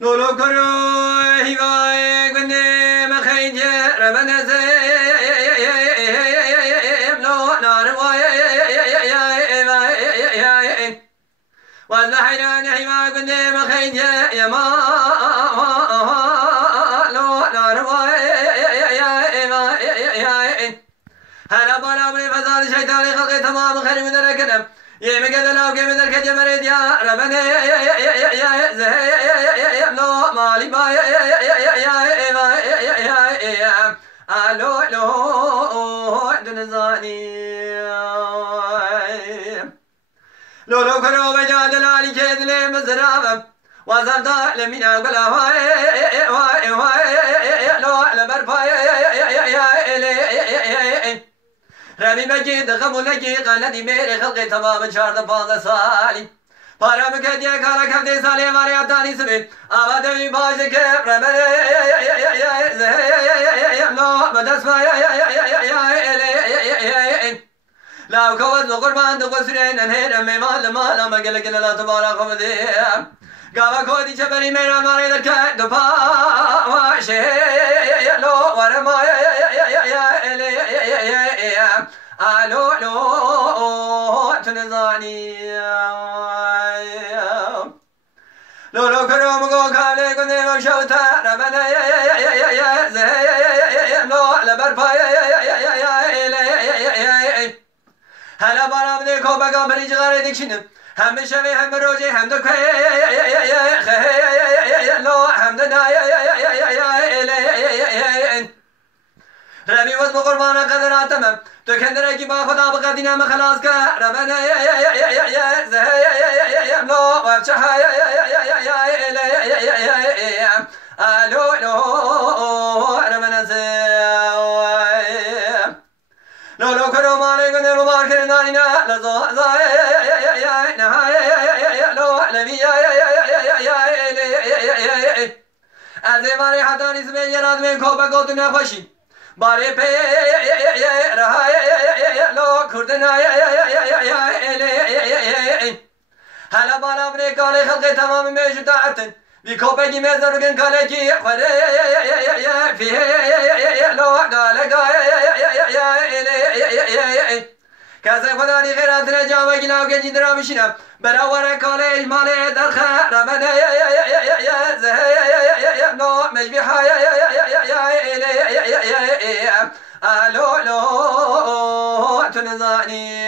لولو کرو هیوای گنده مخیج ربنا زیم لو ناروای وزن حیران هیوای گنده مخیج یما لو ناروای هلا بالا بني فزاد شيطان خلقي تمام خير من الكلام يا مقد لو كيف ذلك جمرد يا ربنا يا زي لو مالي با يا الو لو دنزاني لو كانوا بجاد لالي كيد لي مزراب وزمت لمن اقبل هاي لو لبرفاي رمی مجید غمو لگی قندی میری خلقی تمام 14 سالی پارم کدیه کارا کفتی سالی واری ابدانی سبید آبادوی باشه که رمره لو بدست ما لاو کوز و قربان دو قصرین انهیر میمال مالا مگل گل لا تبارا خمدی گاوا کودی چبری میران واری درکه دو پاشه لو ورما الو لو تنزانی لو کرو مگو کاله کنه مشوتا ربنا لو لبرپای هلا بارا بده کو بگا بریج غاره دکشینم هم شوی هم روزی هم دو لو هم دنای ربی وز بقربان قدراتم تو کندره کی با خدا بقدینا مخلاص که ربنا لو وچها الو لو ربنا لو كانوا مالك من المبارك نارنا لزا لو لبي ازمانی حتی نیست به یاد من کوبه گوت نخوشی باره پی رهای لو کردن هلا بالا بنی کاله خلق تمام میشو تعتن بی کوبه کی مزر بگن کاله کی خره فیه لو قاله کسی خدا نی خیرات نجامه گلاو که جدرا میشینم براور کاله ماله درخه رمنه لو مجبیحه الو لو تنزانی